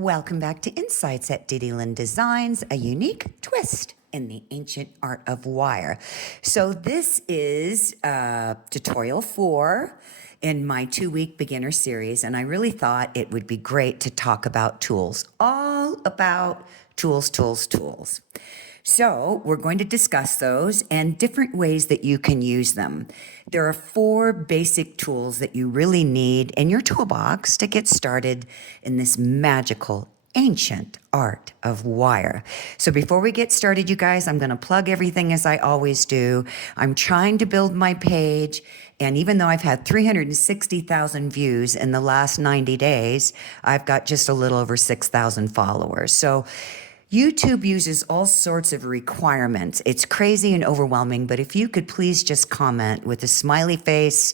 Welcome back to Insights at Diddy Lynn Designs, a unique twist in the ancient art of wire. So this is tutorial 4 in my 2-week beginner series, and I really thought it would be great to talk about tools, all about tools. So we're going to discuss those and different ways that you can use them. There are 4 basic tools that you really need in your toolbox to get started in this magical ancient art of wire. So before we get started, you guys, I'm going to plug everything as I always do. I'm trying to build my page, and even though I've had 360,000 views in the last 90 days, I've got just a little over 6,000 followers. So YouTube uses all sorts of requirements. It's crazy and overwhelming, but if you could please just comment with a smiley face,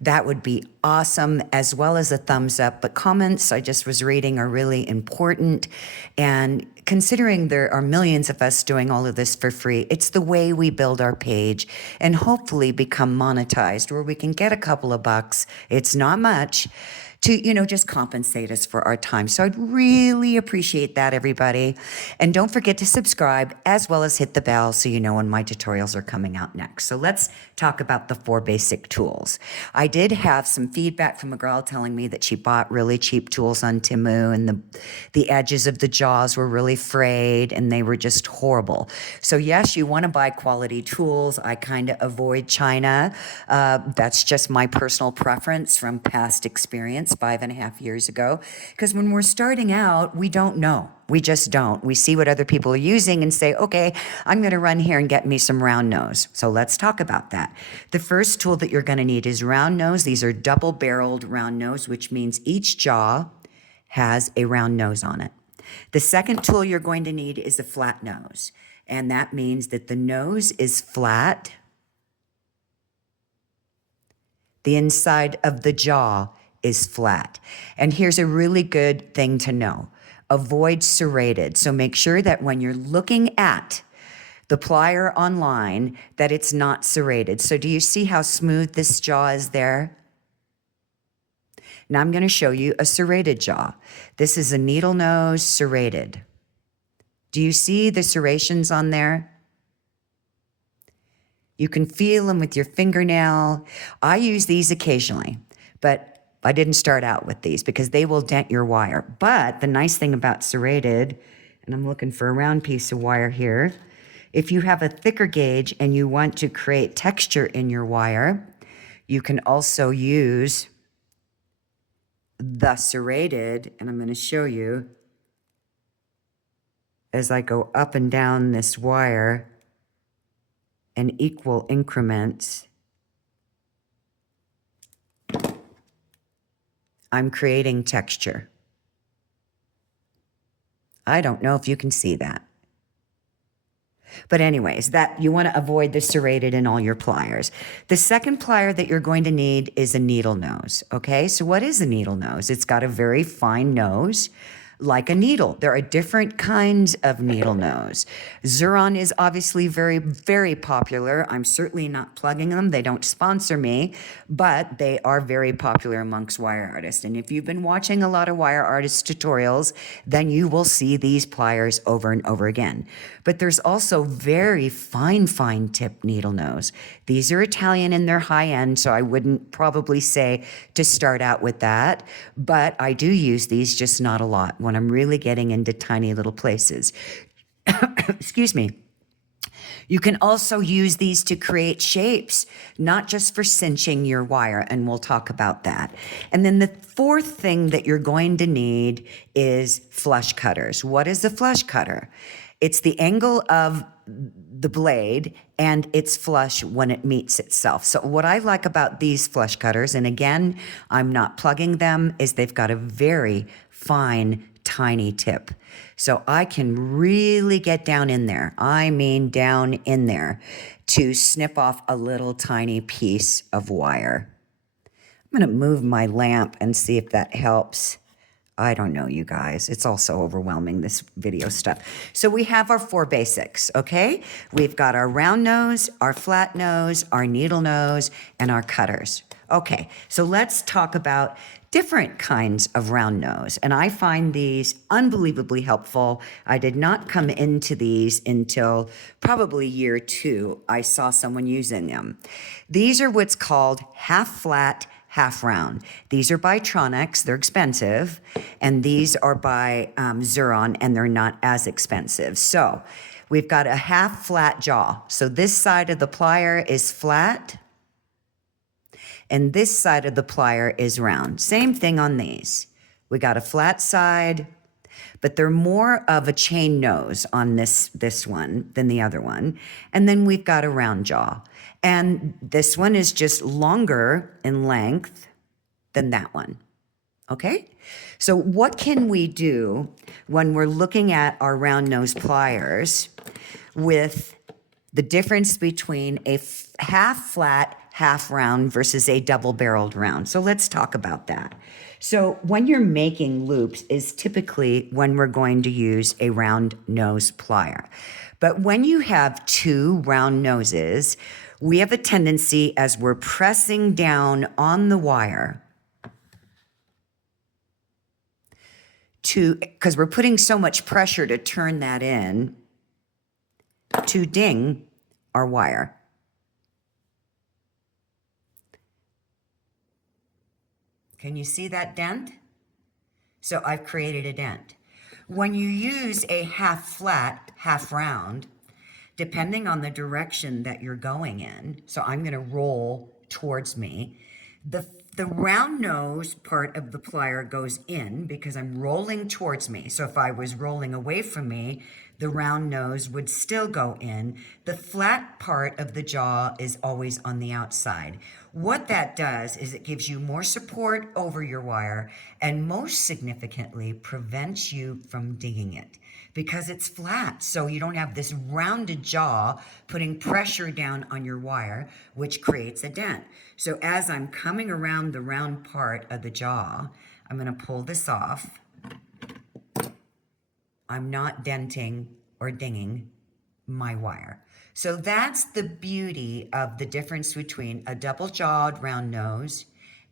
that would be awesome, as well as a thumbs up. But comments, I just was reading, are really important. And considering there are millions of us doing all of this for free, it's the way we build our page and hopefully become monetized, where we can get a couple of bucks. It's not much to, just compensate us for our time. So I'd really appreciate that, everybody. And don't forget to subscribe, as well as hit the bell so you know when my tutorials are coming out next. So let's talk about the 4 basic tools. I did have some feedback from a girl telling me that she bought really cheap tools on Temu, and the edges of the jaws were really frayed and they were just horrible. So yes, you want to buy quality tools. I kind of avoid China. That's just my personal preference from past experience 5.5 years ago. Because when we're starting out, we don't know. We just don't. We see what other people are using and say, okay, I'm going to run here and get me some round nose. So let's talk about that. The first tool that you're going to need is round nose. These are double-barreled round nose, which means each jaw has a round nose on it. The second tool you're going to need is a flat nose. And that means that the nose is flat. The inside of the jaw is flat. And here's a really good thing to know. Avoid serrated. So make sure that when you're looking at the plier online, that it's not serrated. So do you see how smooth this jaw is there? Now I'm going to show you a serrated jaw. This is a needle nose serrated. Do you see the serrations on there? You can feel them with your fingernail. I use these occasionally, but I didn't start out with these because they will dent your wire. But the nice thing about serrated, and I'm looking for a round piece of wire here, if you have a thicker gauge and you want to create texture in your wire, you can also use the serrated, and I'm going to show you as I go up and down this wire in equal increments. I'm creating texture. I don't know if you can see that. But anyways, that you want to avoid the serrated in all your pliers. The second plier that you're going to need is a needle nose. Okay, so what is a needle nose? It's got a very fine nose, like a needle. There are different kinds of needle nose. Xuron is obviously very, very popular. I'm certainly not plugging them. They don't sponsor me, but they are very popular amongst wire artists. And if you've been watching a lot of wire artist tutorials, then you will see these pliers over and over again. But there's also very fine tip needle nose. These are Italian and they're high end, so I wouldn't probably say to start out with that. But I do use these, just not a lot, when I'm really getting into tiny little places. Excuse me. You can also use these to create shapes, not just for cinching your wire, and we'll talk about that. And then the fourth thing that you're going to need is flush cutters. What is a flush cutter? It's the angle of the blade and it's flush when it meets itself. So what I like about these flush cutters, and again, I'm not plugging them, is they've got a very fine, tiny tip. So I can really get down in there. I mean down in there to snip off a little tiny piece of wire. I'm going to move my lamp and see if that helps. I don't know, you guys. It's also overwhelming, this video stuff. So we have our 4 basics, okay? We've got our round nose, our flat nose, our needle nose, and our cutters. Okay, so let's talk about different kinds of round nose. And I find these unbelievably helpful. I did not come into these until probably year 2. I saw someone using them. These are what's called half flat, half round. These are by Tronics, they're expensive, and these are by Xuron, and they're not as expensive. So we've got a half flat jaw. So this side of the plier is flat, and this side of the plier is round. Same thing on these. We got a flat side, but they're more of a chain nose on this one than the other one. And then we've got a round jaw. And this one is just longer in length than that one. Okay? So what can we do when we're looking at our round nose pliers with the difference between a half flat, half round versus a double barreled round? So let's talk about that. So when you're making loops is typically when we're going to use a round nose plier. But when you have 2 round noses, we have a tendency as we're pressing down on the wire because we're putting so much pressure to turn that in, to ding our wire. Can you see that dent? So I've created a dent. When you use a half flat, half round, depending on the direction that you're going in, so I'm going to roll towards me, the round nose part of the plier goes in because I'm rolling towards me. So if I was rolling away from me, the round nose would still go in. The flat part of the jaw is always on the outside. What that does is it gives you more support over your wire and most significantly prevents you from dinging it because it's flat. So you don't have this rounded jaw putting pressure down on your wire, which creates a dent. So as I'm coming around the round part of the jaw, I'm going to pull this off. I'm not denting or dinging my wire. So that's the beauty of the difference between a double-jawed round nose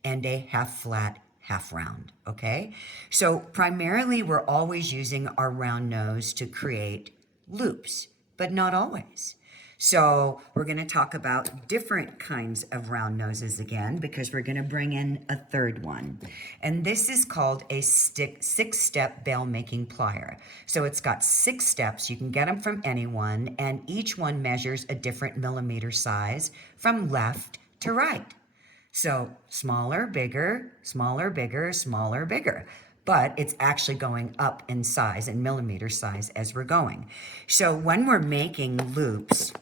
and a half flat, half round, okay? So primarily we're always using our round nose to create loops, but not always. So we're going to talk about different kinds of round noses again because we're going to bring in a third one. And this is called a 6-step bail making plier. So it's got 6 steps. You can get them from anyone, and each one measures a different millimeter size from left to right. So smaller, bigger, smaller, bigger, smaller, bigger. But it's actually going up in size, in millimeter size as we're going. So when we're making loops,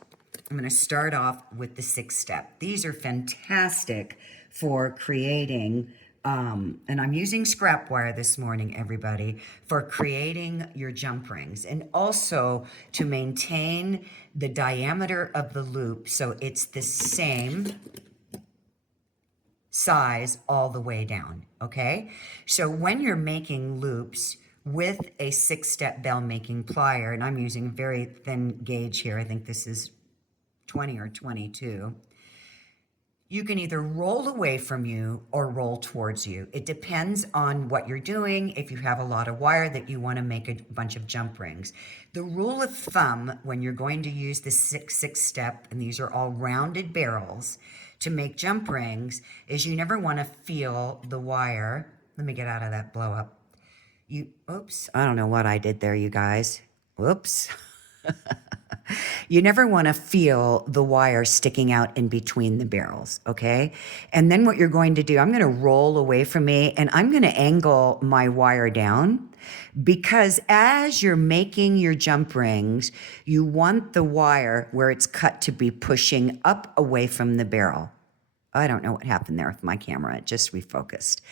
I'm going to start off with the 6-step. These are fantastic for creating, and I'm using scrap wire this morning, everybody, for creating your jump rings and also to maintain the diameter of the loop so it's the same size all the way down, okay? So when you're making loops with a 6-step bell making plier, and I'm using a very thin gauge here, I think this is 20 or 22, you can either roll away from you or roll towards you. It depends on what you're doing. If you have a lot of wire that you want to make a bunch of jump rings. The rule of thumb when you're going to use the 6-step, and these are all rounded barrels, to make jump rings is you never want to feel the wire. Let me get out of that blow up. Oops, I don't know what I did there, you guys. Whoops. You never want to feel the wire sticking out in between the barrels, okay? And then what you're going to do, I'm going to roll away from me and I'm going to angle my wire down because as you're making your jump rings, you want the wire where it's cut to be pushing up away from the barrel. I don't know what happened there with my camera. It just refocused.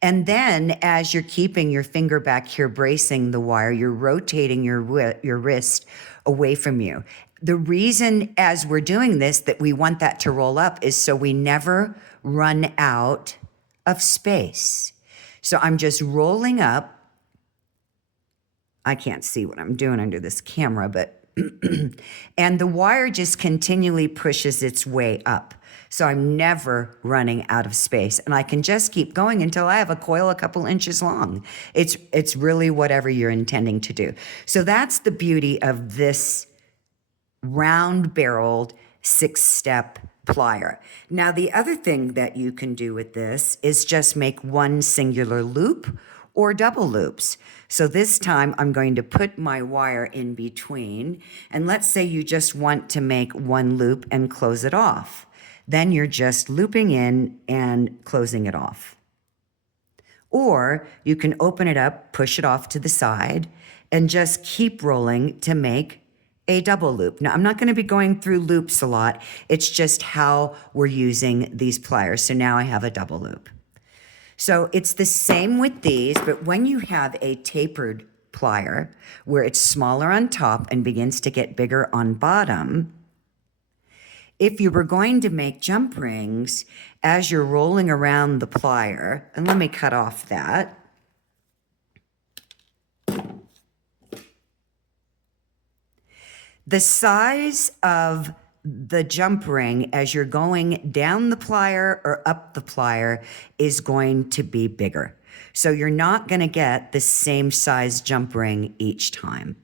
And then as you're keeping your finger back here, bracing the wire, you're rotating your wrist away from you. The reason as we're doing this that we want that to roll up is so we never run out of space. So I'm just rolling up. I can't see what I'm doing under this camera, but And the wire just continually pushes its way up. So I'm never running out of space. And I can just keep going until I have a coil a couple inches long. It's really whatever you're intending to do. So that's the beauty of this round barreled 6-step plier. Now, the other thing that you can do with this is just make one singular loop or double loops. So this time I'm going to put my wire in between, and let's say you just want to make one loop and close it off. Then you're just looping in and closing it off. Or you can open it up, push it off to the side, and just keep rolling to make a double loop. Now, I'm not going to be going through loops a lot. It's just how we're using these pliers. So now I have a double loop. So it's the same with these, but when you have a tapered plier where it's smaller on top and begins to get bigger on bottom, if you were going to make jump rings as you're rolling around the plier, and let me cut off that. The size of the jump ring as you're going down the plier or up the plier is going to be bigger. So you're not going to get the same size jump ring each time.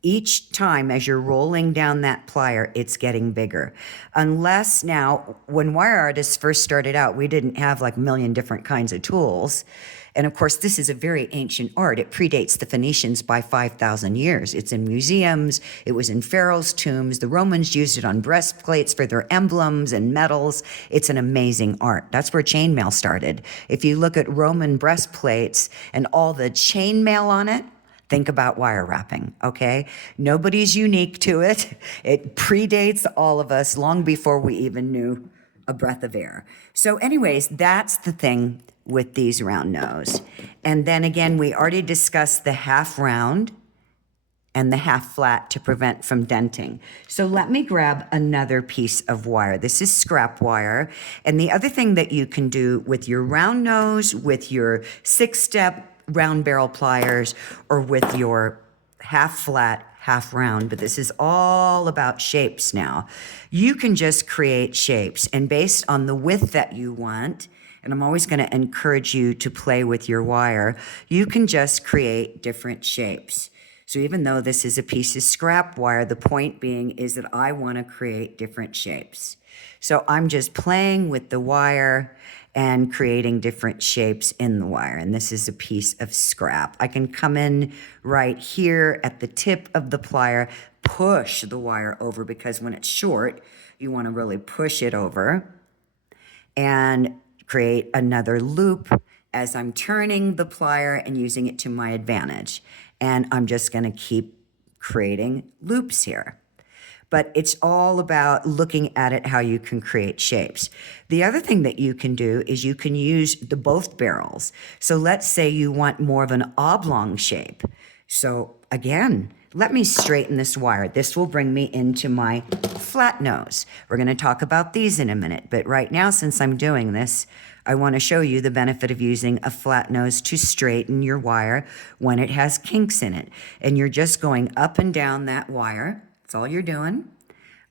Each time as you're rolling down that plier, it's getting bigger. Unless now, when wire artists first started out, we didn't have like a million different kinds of tools. And of course, this is a very ancient art. It predates the Phoenicians by 5,000 years. It's in museums. It was in pharaohs' tombs. The Romans used it on breastplates for their emblems and medals. It's an amazing art. That's where chainmail started. If you look at Roman breastplates and all the chainmail on it, think about wire wrapping, okay? Nobody's unique to it. It predates all of us long before we even knew a breath of air. So anyways, that's the thing with these round nose. And then again, we already discussed the half round and the half flat to prevent from denting. So let me grab another piece of wire. This is scrap wire. And the other thing that you can do with your round nose, with your 6-step round barrel pliers, or with your half flat, half round, but this is all about shapes now. You can just create shapes, and based on the width that you want, and I'm always going to encourage you to play with your wire, you can just create different shapes. So even though this is a piece of scrap wire, the point being is that I want to create different shapes. So I'm just playing with the wire and creating different shapes in the wire. And this is a piece of scrap. I can come in right here at the tip of the plier, push the wire over, because when it's short, you want to really push it over, and create another loop as I'm turning the plier and using it to my advantage. And I'm just going to keep creating loops here. But it's all about looking at it, how you can create shapes. The other thing that you can do is you can use both barrels. So let's say you want more of an oblong shape. So again, let me straighten this wire. This will bring me into my flat nose. We're going to talk about these in a minute. But right now, since I'm doing this, I want to show you the benefit of using a flat nose to straighten your wire when it has kinks in it. And you're just going up and down that wire. That's all you're doing.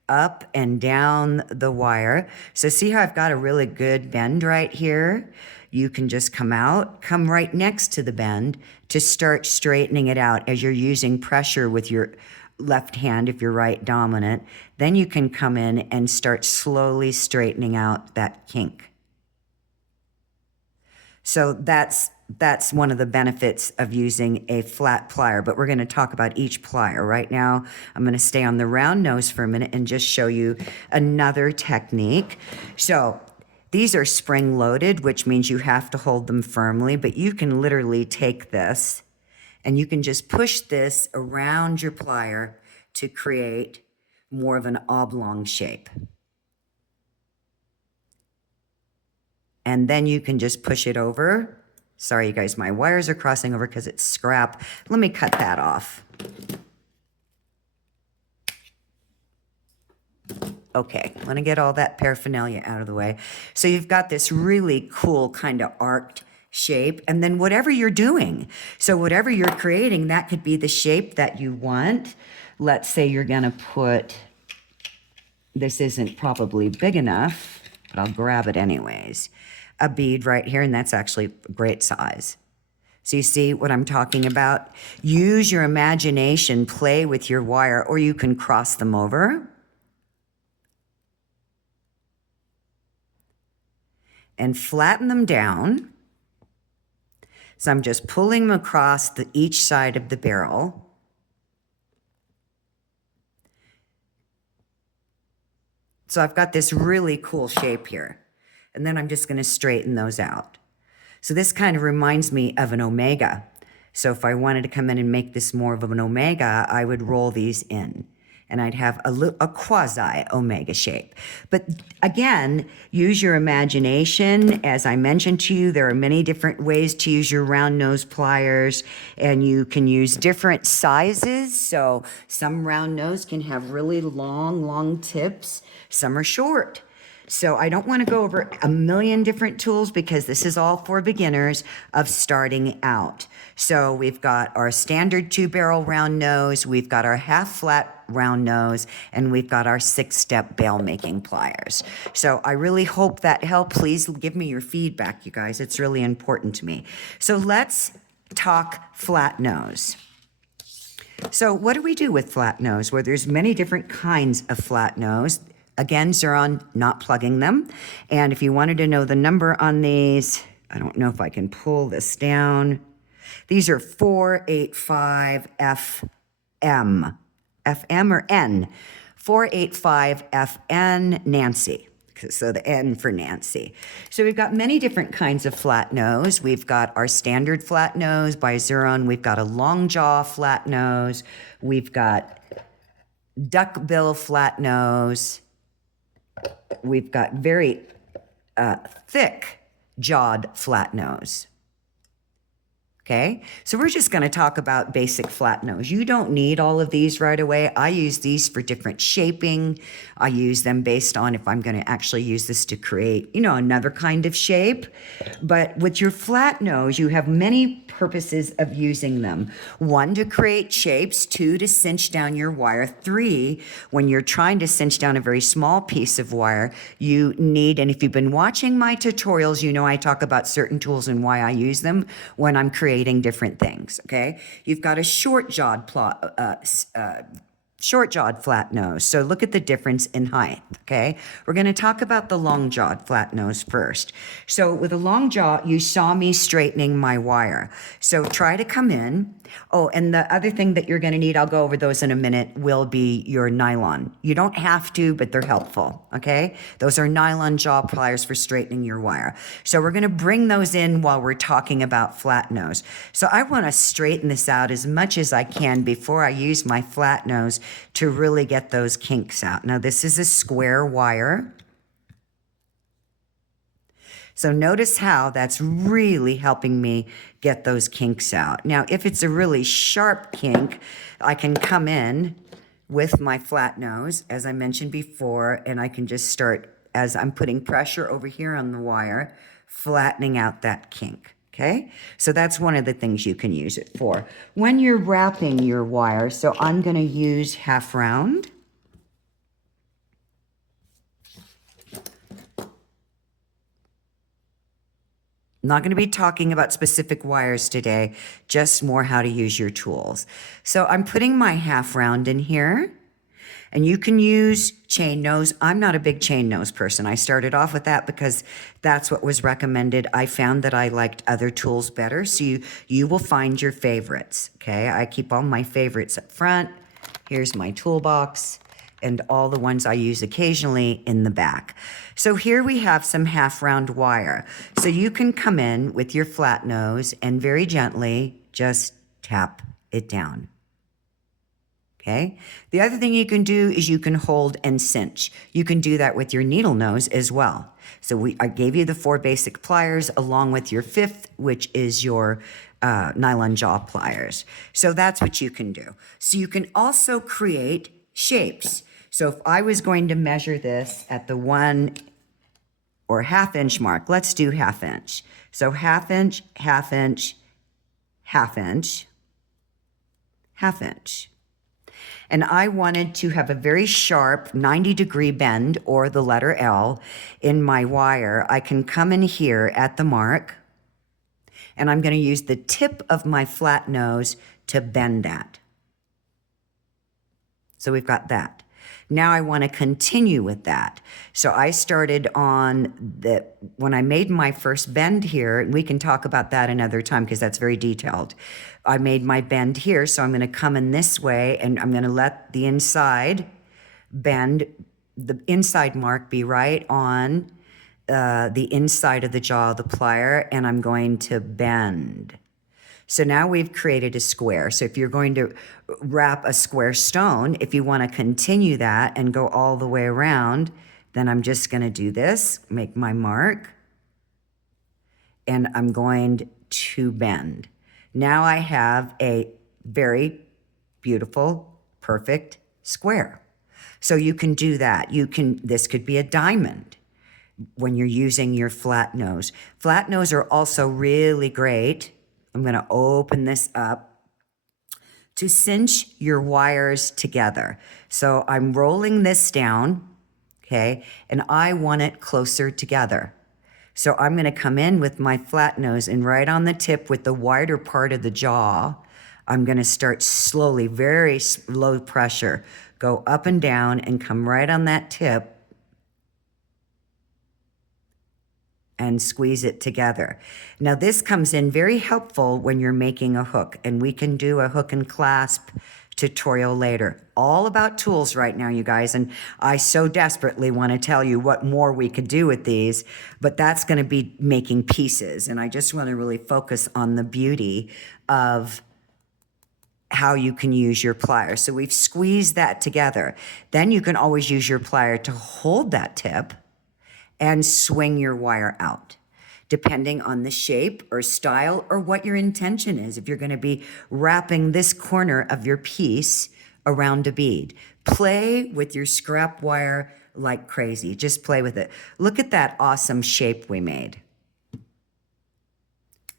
Up and down the wire. So see how I've got a really good bend right here? You can just come out, come right next to the bend to start straightening it out as you're using pressure with your left hand if you're right dominant. Then you can come in and start slowly straightening out that kink. So that's one of the benefits of using a flat plier, but we're going to talk about each plier. Right now, I'm going to stay on the round nose for a minute and just show you another technique. So these are spring loaded, which means you have to hold them firmly, but you can literally take this and you can just push this around your plier to create more of an oblong shape. And then you can just push it over. Sorry, you guys, my wires are crossing over because it's scrap. Let me cut that off. Okay, want to get all that paraphernalia out of the way. So you've got this really cool kind of arced shape, and then whatever you're doing. So whatever you're creating, that could be the shape that you want. Let's say you're gonna put, this isn't probably big enough, but I'll grab it anyways. A bead right here, and that's actually a great size. So you see what I'm talking about? Use your imagination, play with your wire, or you can cross them over. And flatten them down. So I'm just pulling them across each side of the barrel. So I've got this really cool shape here. And then I'm just going to straighten those out. So this kind of reminds me of an omega. So if I wanted to come in and make this more of an omega, I would roll these in. And I'd have a quasi-omega shape. But again, use your imagination. As I mentioned to you, there are many different ways to use your round nose pliers, and you can use different sizes. So some round nose can have really long tips. Some are short. So I don't want to go over a million different tools because this is all for beginners of starting out. So we've got our standard 2-barrel round nose, we've got our half flat round nose, and we've got our 6-step bail making pliers. So I really hope that helped. Please give me your feedback, you guys. It's really important to me. So let's talk flat nose. So what do we do with flat nose? Well, there's many different kinds of flat nose. Again, Xuron, not plugging them. And if you wanted to know the number on these, I don't know if I can pull this down. These are 485 FM. FM or N? 485 FN Nancy. So the N for Nancy. So we've got many different kinds of flat nose. We've got our standard flat nose by Xuron. We've got a long jaw flat nose. We've got duck bill flat nose. We've got very thick jawed flat nose. Okay, so we're just going to talk about basic flat nose. You don't need all of these right away. I use these for different shaping. I use them based on if I'm going to actually use this to create, another kind of shape. But with your flat nose, you have many purposes of using them. 1, to create shapes. 2, to cinch down your wire. 3, when you're trying to cinch down a very small piece of wire, you need, and if you've been watching my tutorials, I talk about certain tools and why I use them when I'm creating different things, okay? You've got a short-jawed flat nose. So look at the difference in height, okay? We're going to talk about the long-jawed flat nose first. So with a long jaw, you saw me straightening my wire. So try to come in. Oh, and the other thing that you're going to need, I'll go over those in a minute, will be your nylon. You don't have to, but they're helpful, okay? Those are nylon jaw pliers for straightening your wire. So we're going to bring those in while we're talking about flat nose. So I want to straighten this out as much as I can before I use my flat nose to really get those kinks out. Now, this is a square wire. So notice how that's really helping me get those kinks out. Now, if it's a really sharp kink, I can come in with my flat nose, as I mentioned before, and I can just start, as I'm putting pressure over here on the wire, flattening out that kink. Okay, so that's one of the things you can use it for. When you're wrapping your wire, so I'm going to use half round. I'm not going to be talking about specific wires today, just more how to use your tools. So I'm putting my half round in here. And you can use chain nose. I'm not a big chain nose person. I started off with that because that's what was recommended. I found that I liked other tools better. So you will find your favorites, okay? I keep all my favorites up front. Here's my toolbox and all the ones I use occasionally in the back. So here we have some half round wire. So you can come in with your flat nose and very gently just tap it down. Okay. The other thing you can do is you can hold and cinch. You can do that with your needle nose as well. So I gave you the 4 basic pliers along with your 5th, which is your nylon jaw pliers. So that's what you can do. So you can also create shapes. So if I was going to measure this at the 1 or ½ inch mark, let's do ½ inch. So half inch, half inch, half inch, half inch. And I wanted to have a very sharp 90-degree bend, or the letter L, in my wire. I can come in here at the mark, and I'm going to use the tip of my flat nose to bend that. So we've got that. Now I want to continue with that. So I started on when I made my first bend here, and we can talk about that another time because that's very detailed. I made my bend here, so I'm going to come in this way, and I'm going to let the inside bend, the inside mark be right on the inside of the jaw of the plier, and I'm going to bend. So now we've created a square. So if you're going to wrap a square stone, if you want to continue that and go all the way around, then I'm just going to do this, make my mark, and I'm going to bend. Now I have a very beautiful, perfect square. So you can do that. This could be a diamond when you're using your flat nose. Flat nose are also really great. I'm going to open this up to cinch your wires together. So I'm rolling this down, okay, and I want it closer together. So I'm going to come in with my flat nose, and right on the tip with the wider part of the jaw, I'm going to start slowly, very low pressure, go up and down and come right on that tip and squeeze it together. Now this comes in very helpful when you're making a hook, and we can do a hook and clasp tutorial later. All about tools right now, you guys, and I so desperately want to tell you what more we could do with these, but that's going to be making pieces, and I just want to really focus on the beauty of how you can use your plier. So we've squeezed that together. Then you can always use your plier to hold that tip and swing your wire out, depending on the shape or style or what your intention is. If you're going to be wrapping this corner of your piece around a bead, play with your scrap wire like crazy. Just play with it. Look at that awesome shape we made.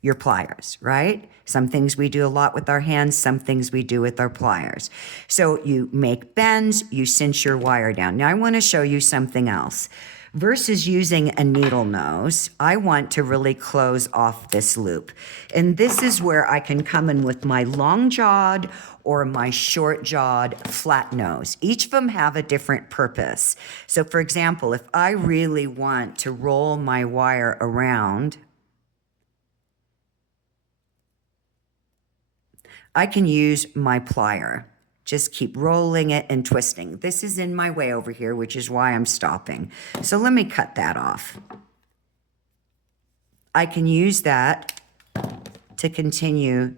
Your pliers, right? Some things we do a lot with our hands, some things we do with our pliers. So you make bends, you cinch your wire down. Now I want to show you something else. Versus using a needle nose, I want to really close off this loop. And this is where I can come in with my long-jawed or my short-jawed flat nose. Each of them have a different purpose. So for example, if I really want to roll my wire around, I can use my plier. Just keep rolling it and twisting. This is in my way over here, which is why I'm stopping. So let me cut that off. I can use that to continue,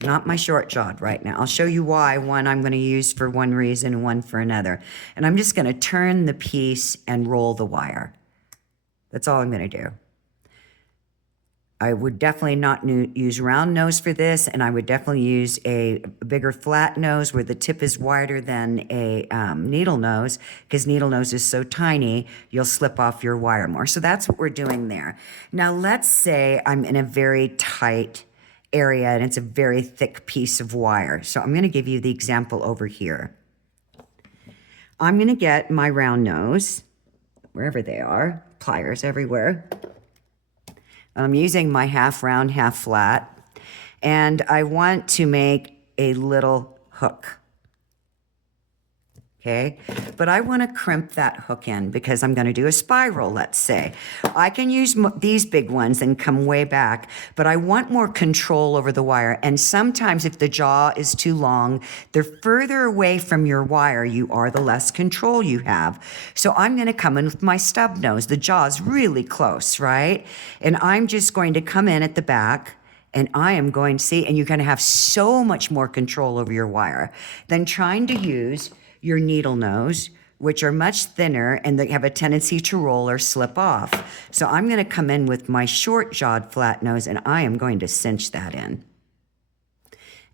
not my short jawed right now. I'll show you why. One I'm going to use for one reason and one for another. And I'm just going to turn the piece and roll the wire. That's all I'm going to do. I would definitely not use round nose for this, and I would definitely use a bigger flat nose where the tip is wider than a needle nose, because needle nose is so tiny, you'll slip off your wire more. So that's what we're doing there. Now let's say I'm in a very tight area and it's a very thick piece of wire. So I'm going to give you the example over here. I'm going to get my round nose, wherever they are, pliers everywhere. I'm using my half round, half flat, and I want to make a little hook, okay? But I want to crimp that hook in because I'm going to do a spiral, let's say. I can use these big ones and come way back, but I want more control over the wire. And sometimes if the jaw is too long, the further away from your wire you are, the less control you have. So I'm going to come in with my stub nose. The jaw is really close, right? And I'm just going to come in at the back, and I am going to see, and you're going to have so much more control over your wire than trying to use your needle nose, which are much thinner and they have a tendency to roll or slip off. So I'm going to come in with my short-jawed flat nose, and I am going to cinch that in.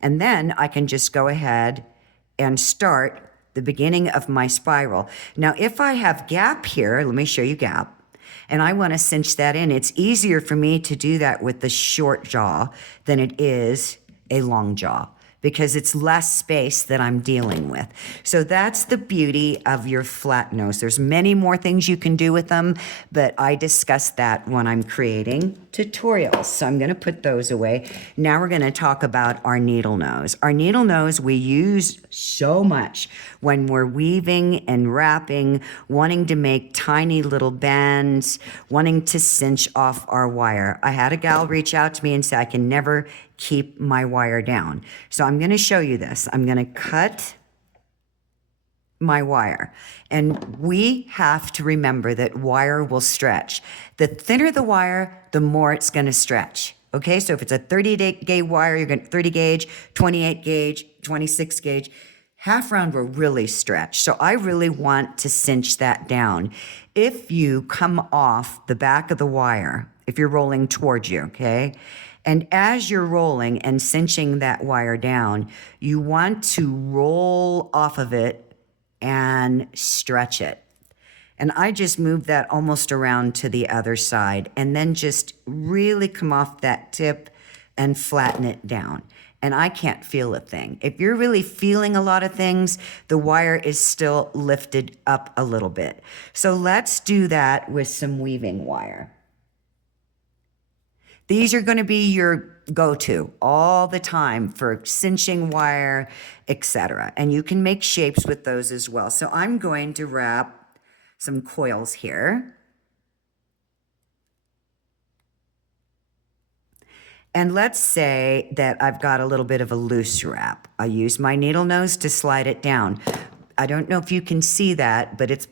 And then I can just go ahead and start the beginning of my spiral. Now, if I have gap here, let me show you gap. And I want to cinch that in. It's easier for me to do that with the short jaw than it is a long jaw, because it's less space that I'm dealing with. So that's the beauty of your flat nose. There's many more things you can do with them, but I discuss that when I'm creating tutorials. So I'm gonna put those away. Now we're gonna talk about our needle nose. Our needle nose we use so much when we're weaving and wrapping, wanting to make tiny little bends, wanting to cinch off our wire. I had a gal reach out to me and say, I can never keep my wire down. So I'm going to show you this. I'm going to cut my wire. And we have to remember that wire will stretch. The thinner the wire, the more it's going to stretch. Okay, so if it's a 30 gauge wire, you're going to 30 gauge, 28 gauge, 26 gauge. Half round will really stretch. So I really want to cinch that down. If you come off the back of the wire, if you're rolling towards you, okay, and as you're rolling and cinching that wire down, you want to roll off of it and stretch it. And I just move that almost around to the other side and then just really come off that tip and flatten it down. And I can't feel a thing. If you're really feeling a lot of things, the wire is still lifted up a little bit. So let's do that with some weaving wire. These are going to be your go-to all the time for cinching wire, etc. And you can make shapes with those as well. So I'm going to wrap some coils here. And let's say that I've got a little bit of a loose wrap. I use my needle nose to slide it down. I don't know if you can see that, but it's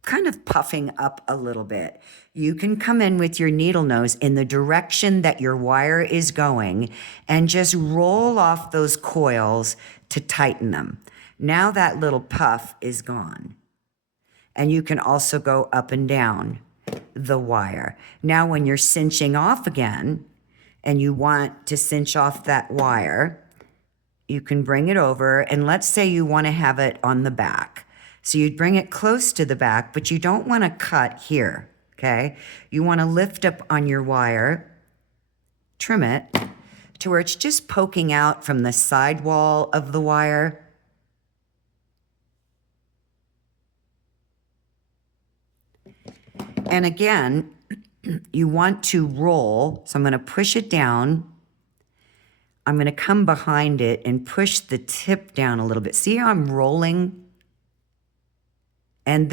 kind of puffing up a little bit. You can come in with your needle nose in the direction that your wire is going and just roll off those coils to tighten them. Now that little puff is gone. And you can also go up and down the wire. Now when you're cinching off again and you want to cinch off that wire, you can bring it over, and let's say you want to have it on the back. So you'd bring it close to the back, but you don't want to cut here, okay? You want to lift up on your wire, trim it to where it's just poking out from the side wall of the wire. And again, you want to roll, so I'm going to push it down. I'm going to come behind it and push the tip down a little bit. See how I'm rolling? And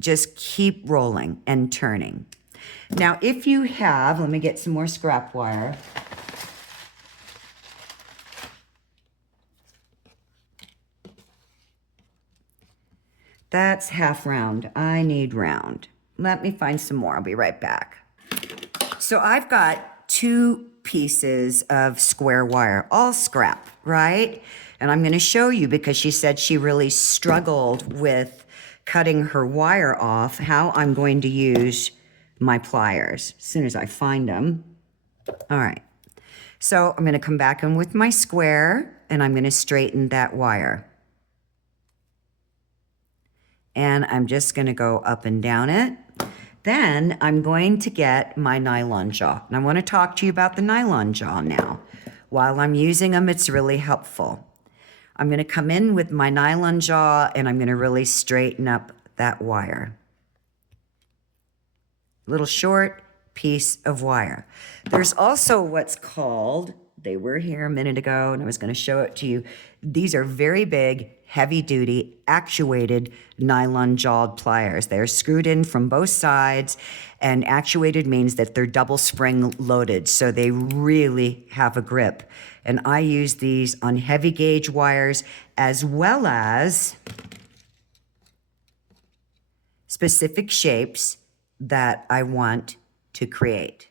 just keep rolling and turning. Now, if you have, let me get some more scrap wire. That's half round. I need round. Let me find some more. I'll be right back. So I've got 2 pieces of square wire, all scrap, right? And I'm going to show you, because she said she really struggled with cutting her wire off, how I'm going to use my pliers as soon as I find them. All right. So I'm going to come back in with my square and I'm going to straighten that wire. And I'm just going to go up and down it. Then I'm going to get my nylon jaw. And I want to talk to you about the nylon jaw now. While I'm using them, it's really helpful. I'm going to come in with my nylon jaw and I'm going to really straighten up that wire. Little short piece of wire. There's also what's called, they were here a minute ago and I was going to show it to you. These are very big, heavy-duty, actuated nylon jawed pliers. They're screwed in from both sides, and actuated means that they're double spring loaded, so they really have a grip. And I use these on heavy gauge wires as well as specific shapes that I want to create,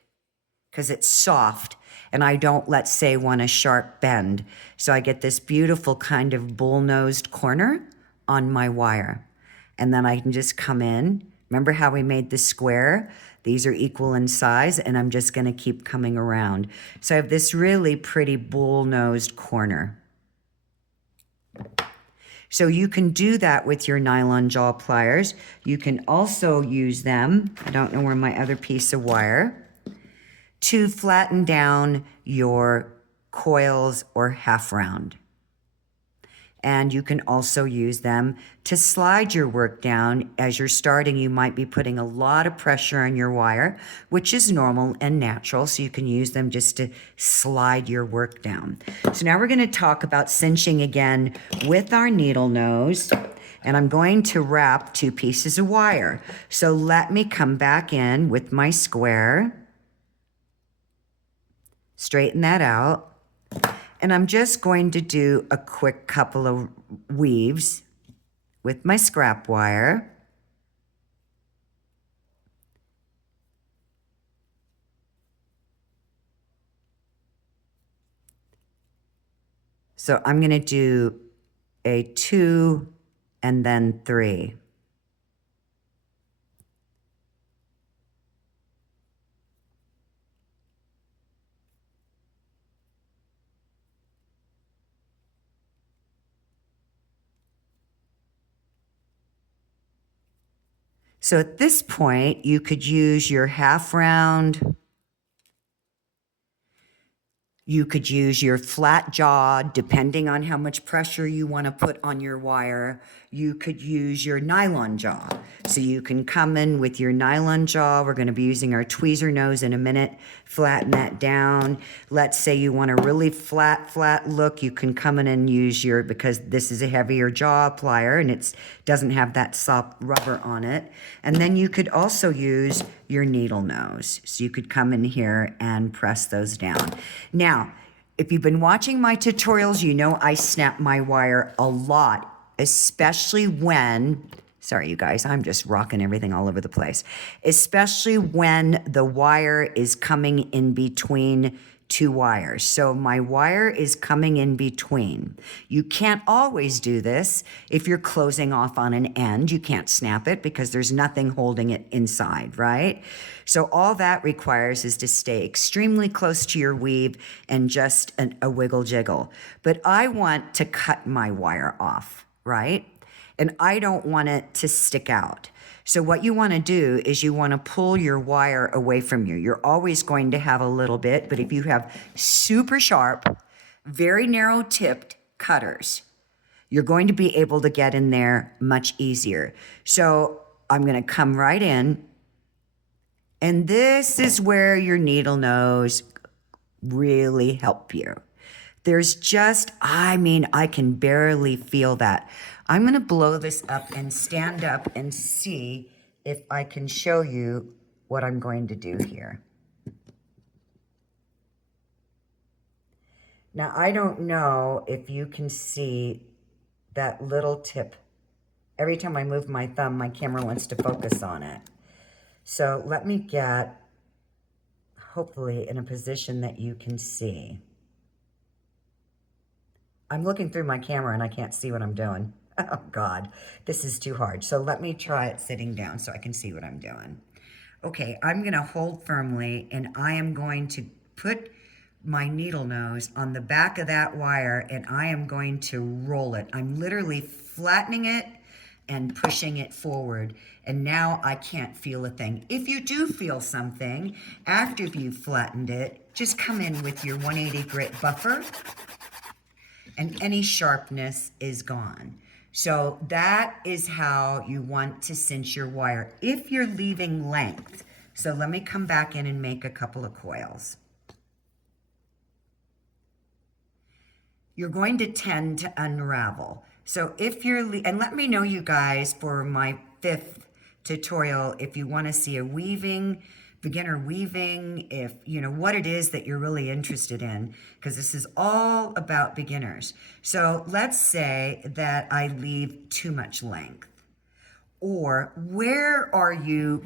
because it's soft and I don't, let's say, want a sharp bend. So I get this beautiful kind of bull-nosed corner on my wire. And then I can just come in. Remember how we made the square? These are equal in size, and I'm just going to keep coming around. So I have this really pretty bull-nosed corner. So you can do that with your nylon jaw pliers. You can also use them, I don't know where my other piece of wire, to flatten down your coils or half round. And you can also use them to slide your work down. As you're starting, you might be putting a lot of pressure on your wire, which is normal and natural. So you can use them just to slide your work down. So now we're going to talk about cinching again with our needle nose. And I'm going to wrap 2 pieces of wire. So let me come back in with my square. Straighten that out. And I'm just going to do a quick couple of weaves with my scrap wire. So I'm going to do a 2 and then 3. So at this point, you could use your half round. You could use your flat jaw, depending on how much pressure you want to put on your wire. You could use your nylon jaw. So you can come in with your nylon jaw. We're going to be using our tweezer nose in a minute. Flatten that down. Let's say you want a really flat look. You can come in and use your, because this is a heavier jaw plier and it doesn't have that soft rubber on it. And then you could also use your needle nose. So you could come in here and press those down. Now, if you've been watching my tutorials, you know I snap my wire a lot, especially when, sorry you guys, I'm just rocking everything all over the place, especially when the wire is coming in between 2 wires. So my wire is coming in between. You can't always do this. If you're closing off on an end, you can't snap it because there's nothing holding it inside, right? So all that requires is to stay extremely close to your weave and just a wiggle jiggle. But I want to cut my wire off, right? And I don't want it to stick out. So what you want to do is you want to pull your wire away from you. You're always going to have a little bit, but if you have super sharp, very narrow tipped cutters, you're going to be able to get in there much easier. So I'm going to come right in, and this is where your needle nose really help you. There's just, I can barely feel that. I'm going to blow this up and stand up and see if I can show you what I'm going to do here. Now, I don't know if you can see that little tip. Every time I move my thumb, my camera wants to focus on it. So let me get, hopefully, in a position that you can see. I'm looking through my camera and I can't see what I'm doing. Oh God, this is too hard. So let me try it sitting down so I can see what I'm doing. Okay, I'm gonna hold firmly and I am going to put my needle nose on the back of that wire and I am going to roll it. I'm literally flattening it and pushing it forward. And now I can't feel a thing. If you do feel something after you've flattened it, just come in with your 180 grit buffer and any sharpness is gone. So that is how you want to cinch your wire if you're leaving length. So let me come back in and make a couple of coils. You're going to tend to unravel. So if you're, and let me know you guys for my 5th tutorial, if you want to see a weaving, beginner weaving, if you know what it is that you're really interested in, because this is all about beginners. So let's say that I leave too much length, or where are you,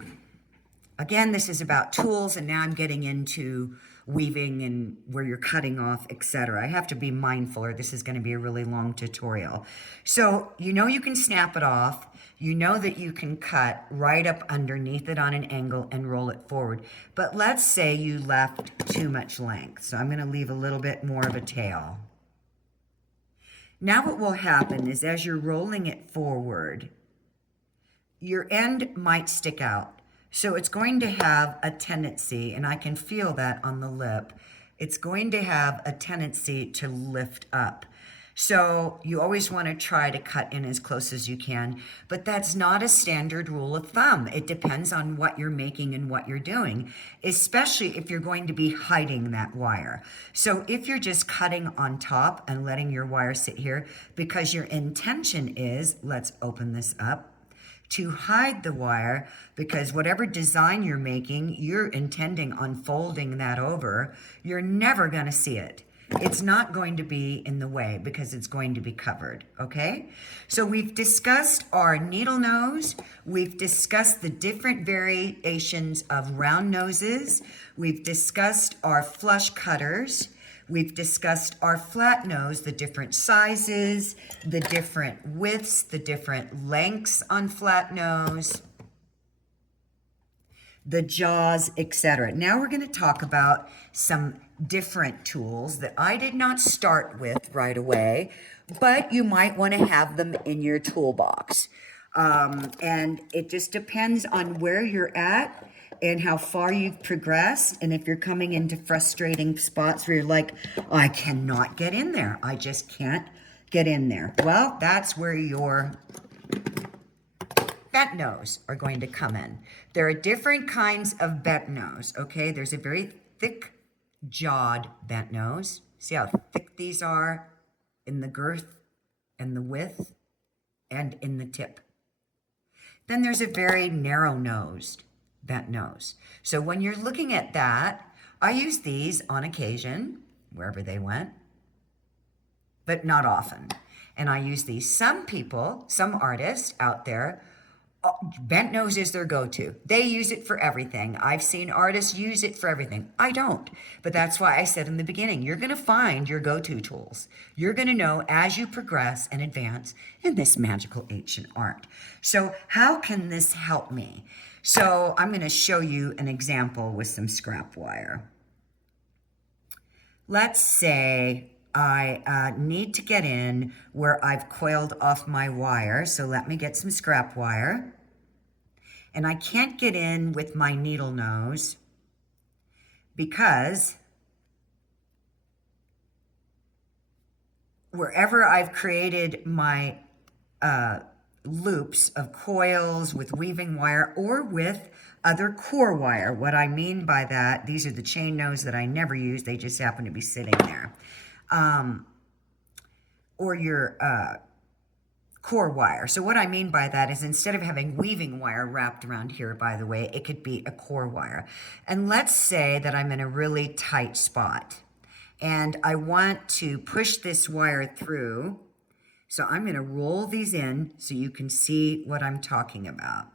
again, this is about tools, and now I'm getting into weaving and where you're cutting off, etc. I have to be mindful or this is going to be a really long tutorial. So you know you can snap it off. You know that you can cut right up underneath it on an angle and roll it forward. But let's say you left too much length. So I'm going to leave a little bit more of a tail. Now what will happen is as you're rolling it forward, your end might stick out. So it's going to have a tendency, and I can feel that on the lip, it's going to have a tendency to lift up. So you always want to try to cut in as close as you can, but that's not a standard rule of thumb. It depends on what you're making and what you're doing, especially if you're going to be hiding that wire. So if you're just cutting on top and letting your wire sit here because your intention is, let's open this up, to hide the wire, because whatever design you're making, you're intending on folding that over, you're never going to see it. It's not going to be in the way because it's going to be covered, okay? So we've discussed our needle nose. We've discussed the different variations of round noses. We've discussed our flush cutters. We've discussed our flat nose, the different sizes, the different widths, the different lengths on flat nose, the jaws, etc. Now we're going to talk about some different tools that I did not start with right away, but you might want to have them in your toolbox. And it just depends on where you're at and how far you've progressed. And if you're coming into frustrating spots where you're like, oh, I cannot get in there. I just can't get in there. Well, that's where your bent nose are going to come in. There are different kinds of bent nose, okay? There's a very thick jawed bent nose. See how thick these are in the girth and the width and in the tip. Then there's a very narrow nosed bent nose. So when you're looking at that, I use these on occasion, wherever they went, but not often. And I use these. Some people, some artists out there, bent nose is their go-to. They use it for everything. I've seen artists use it for everything. I don't. But that's why I said in the beginning, you're going to find your go-to tools. You're going to know as you progress and advance in this magical ancient art. So how can this help me? So I'm going to show you an example with some scrap wire. Let's say I need to get in where I've coiled off my wire. So let me get some scrap wire. And I can't get in with my needle nose because wherever I've created my loops of coils with weaving wire or with other core wire. What I mean by that, these are the chain nose that I never use. They just happen to be sitting there. Or your core wire. So what I mean by that is instead of having weaving wire wrapped around here, by the way, it could be a core wire. And let's say that I'm in a really tight spot and I want to push this wire through. So I'm going to roll these in so you can see what I'm talking about.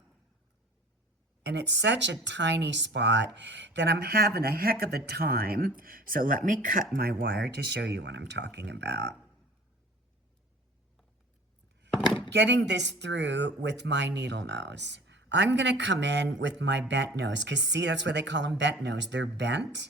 And it's such a tiny spot that I'm having a heck of a time. So let me cut my wire to show you what I'm talking about. Getting this through with my needle nose. I'm going to come in with my bent nose because see, that's why they call them bent nose. They're bent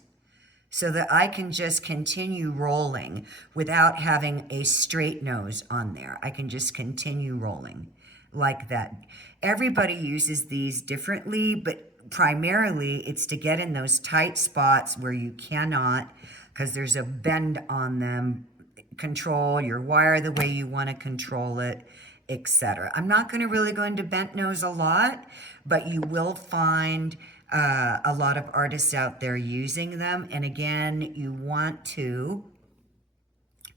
so that I can just continue rolling without having a straight nose on there. I can just continue rolling like that. Everybody uses these differently, but primarily it's to get in those tight spots where you cannot, because there's a bend on them, control your wire the way you want to control it, etc. I'm not going to really go into bent nose a lot, but you will find a lot of artists out there using them. And again, you want to,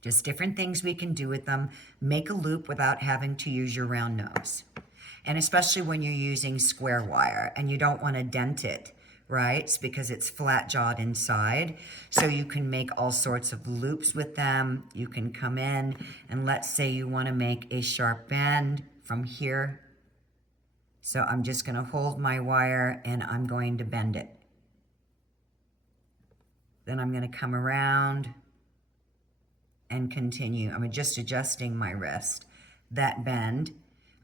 just different things we can do with them, make a loop without having to use your round nose. And especially when you're using square wire and you don't want to dent it, right? It's because it's flat jawed inside. So you can make all sorts of loops with them. You can come in and let's say you want to make a sharp bend from here. So I'm just going to hold my wire and I'm going to bend it. Then I'm going to come around and continue. I'm just adjusting my wrist. That bend,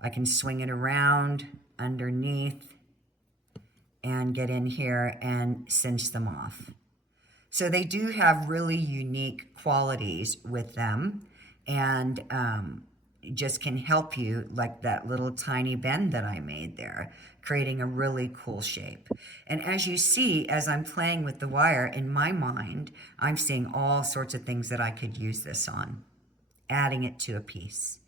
I can swing it around underneath and get in here and cinch them off. So they do have really unique qualities with them. and just can help you, like that little tiny bend that I made there, creating a really cool shape. And as you see, as I'm playing with the wire, in my mind, I'm seeing all sorts of things that I could use this on, adding it to a piece.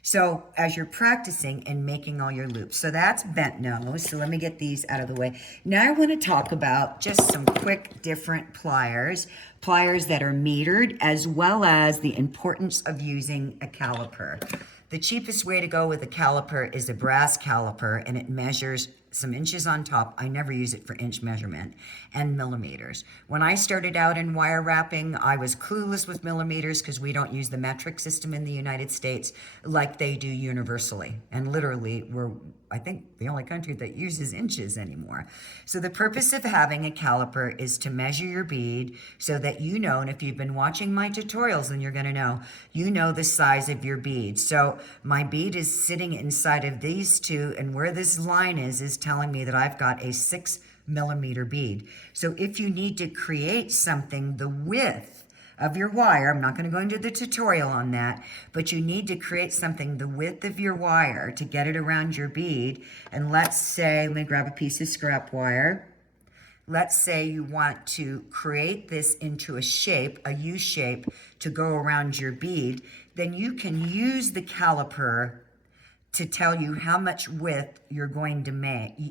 So as you're practicing and making all your loops, so that's bent nose. So let me get these out of the way. Now I want to talk about just some quick different pliers that are metered, as well as the importance of using a caliper. The cheapest way to go with a caliper is a brass caliper, and it measures some inches on top. I never use it for inch measurement, and millimeters. When I started out in wire wrapping, I was clueless with millimeters because we don't use the metric system in the United States like they do universally. And literally, we're, I think, the only country that uses inches anymore. So the purpose of having a caliper is to measure your bead so that you know, and if you've been watching my tutorials, then you're going to know, you know the size of your bead. So my bead is sitting inside of these two, and where this line is telling me that I've got a 6 millimeter bead. So if you need to create something the width of your wire, I'm not going to go into the tutorial on that, but you need to create something the width of your wire to get it around your bead. And let's say, let me grab a piece of scrap wire. Let's say you want to create this into a shape, a U shape, to go around your bead, then you can use the caliper to tell you how much width you're going to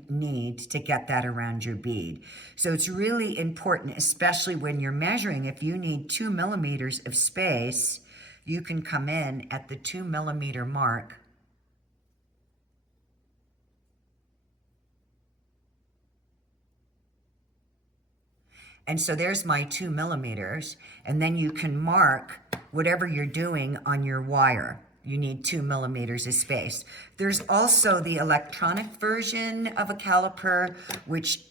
need to get that around your bead. So it's really important, especially when you're measuring. If you need 2 millimeters of space, you can come in at the 2 millimeter mark. And so there's my 2 millimeters, and then you can mark whatever you're doing on your wire. You need 2 millimeters of space. There's also the electronic version of a caliper, which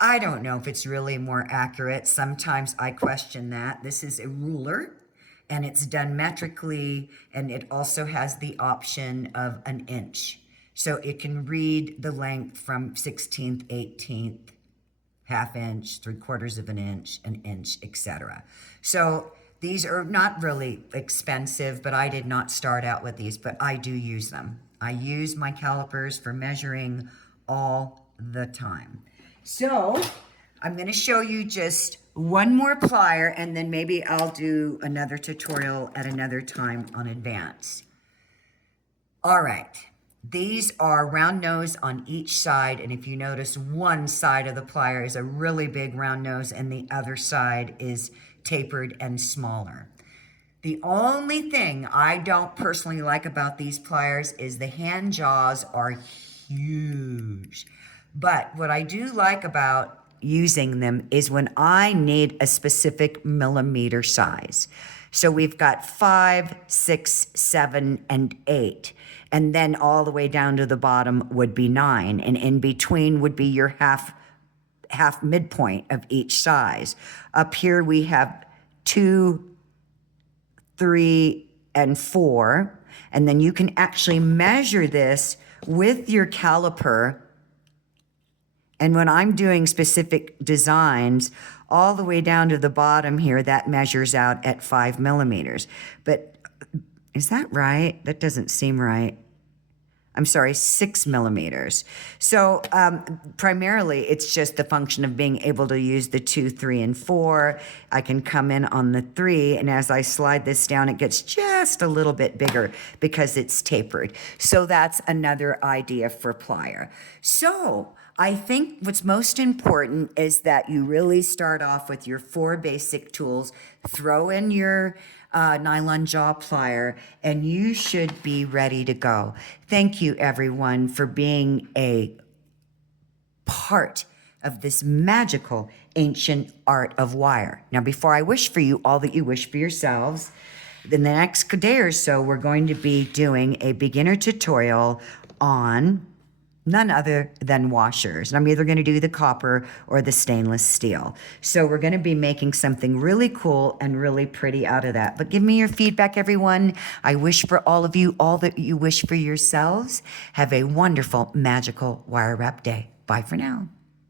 I don't know if it's really more accurate. Sometimes I question that. This is a ruler, and it's done metrically, and it also has the option of an inch. So it can read the length from 16th, 18th, half inch, 3/4 of an inch, etc. So these are not really expensive, but I did not start out with these, but I do use them. I use my calipers for measuring all the time. So I'm going to show you just one more plier, and then maybe I'll do another tutorial at another time on advance. All right. These are round nose on each side, and if you notice, one side of the plier is a really big round nose and the other side is tapered and smaller. The only thing I don't personally like about these pliers is the hand jaws are huge. But what I do like about using them is when I need a specific millimeter size. So we've got 5, 6, 7, and 8. And then all the way down to the bottom would be 9. And in between would be your half midpoint of each size. Up here we have 2, 3, and 4. And then you can actually measure this with your caliper. And when I'm doing specific designs, all the way down to the bottom here, that measures out at 5 millimeters. But is that right? That doesn't seem right. I'm sorry, 6 millimeters. So primarily, it's just the function of being able to use the 2, 3, and 4. I can come in on the 3, and as I slide this down, it gets just a little bit bigger because it's tapered. So that's another idea for plier. So I think what's most important is that you really start off with your 4 basic tools, throw in your nylon jaw plier, and you should be ready to go. Thank you, everyone, for being a part of this magical ancient art of wire. Now, before I wish for you all that you wish for yourselves, in the next day or so, we're going to be doing a beginner tutorial on none other than washers. And I'm either going to do the copper or the stainless steel. So we're going to be making something really cool and really pretty out of that. But give me your feedback, everyone. I wish for all of you all that you wish for yourselves. Have a wonderful, magical wire wrap day. Bye for now.